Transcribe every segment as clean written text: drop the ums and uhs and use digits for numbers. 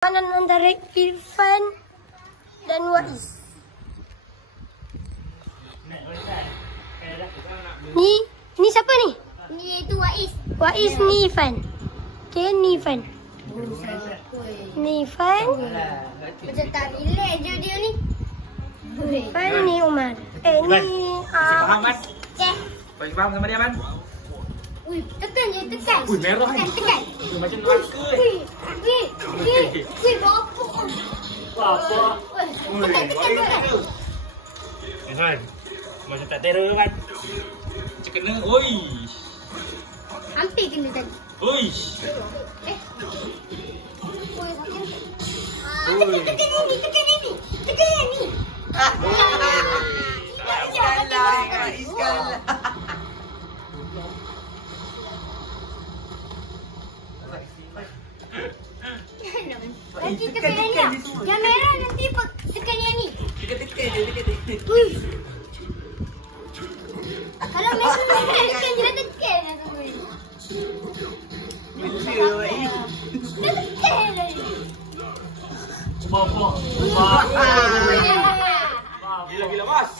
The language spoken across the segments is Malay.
Perlawanan antara Irfan dan Wais. Ni siapa ni? Ni itu Wais. Wais ni Irfan. Okay, ni Irfan. Ni Irfan. Macam tak relax je dia ni. Irfan ni Umar. Ni faham kan? Okay. Kau faham sama dia, Man? Ui, tekan je, tekan. Ui, merah ni. Tekan. Macam neraka ni. Ui, berapa? Apa? Tekan. Man, macam tak terror kan? Macam kena, oi. Hampir kena tadi. Oi. Tekan ini. Tekan yang ni. Nanti tekan yang ni. Yang merah nanti tekan yang ni. Tekan. Ui. Kalau merah tekan je, tekan. Dah tekan lagi. Apa? Gila, Mas.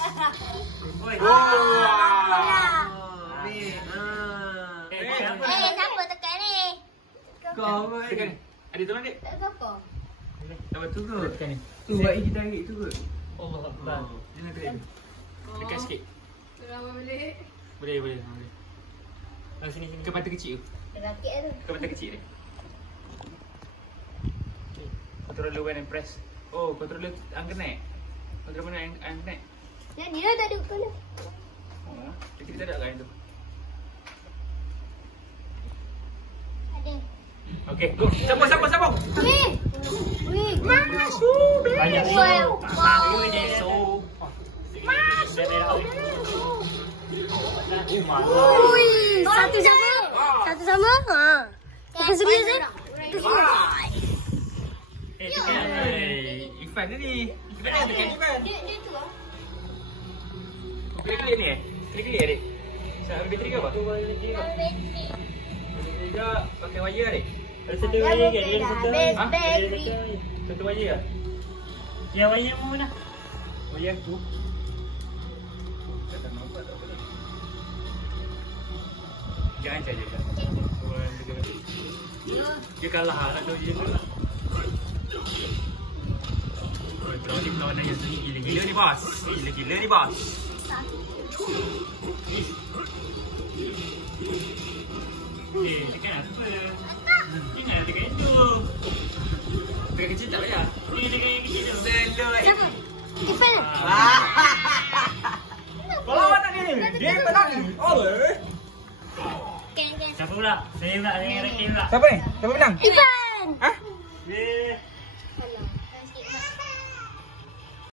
Siapa tekan ni? Kau tekan. Ada tolong dik? Tak siapa? Dapat tu ke? Tekan ni. Tu buat kita tarik tu kot. Allah Akbar. Jangan tekan. Tekan sikit. Boleh. Sini ke mata kecil tu. Rakit tu. Ke mata kecil ni. Controller when and press. Oh, controller angkat naik. Controller mana yang angkat naik? Yang ni dah tak ada kena. Oh, kita tak ada kan tu. Ada. Okey, go. Sambung. Wih. masuk. Banyak ni. Wow. Ui, satu sama. Bukan serius eh? Tekan. Irfan ni. Irfan dah tekan Irfan. Dia tu ah. Klik ni Klik adik. Saya bateri ke apa? Bateri ke pakai wire adik? Ada satu wire ke? Ada satu. Bateri. Satu wire ke? Yang wire mana? Wire tu. Tak nampak tak boleh. Jangan cari je. Dia kalah nak tahu dia tu. Perlawanan yang gila-gila ni, bos. Gila-gila ni, bos. Tekan apa? Jangan tekan itu. Tekan kecil tak payah. Ni tekan yang kecil tu. Siapa? Irfan. Perlawanan ni. Dia menang ni. Oleh. Ken. Siapa pula? Saya pula. Saya rakit pula. Siapa ni? Siapa menang? Irfan. Hah?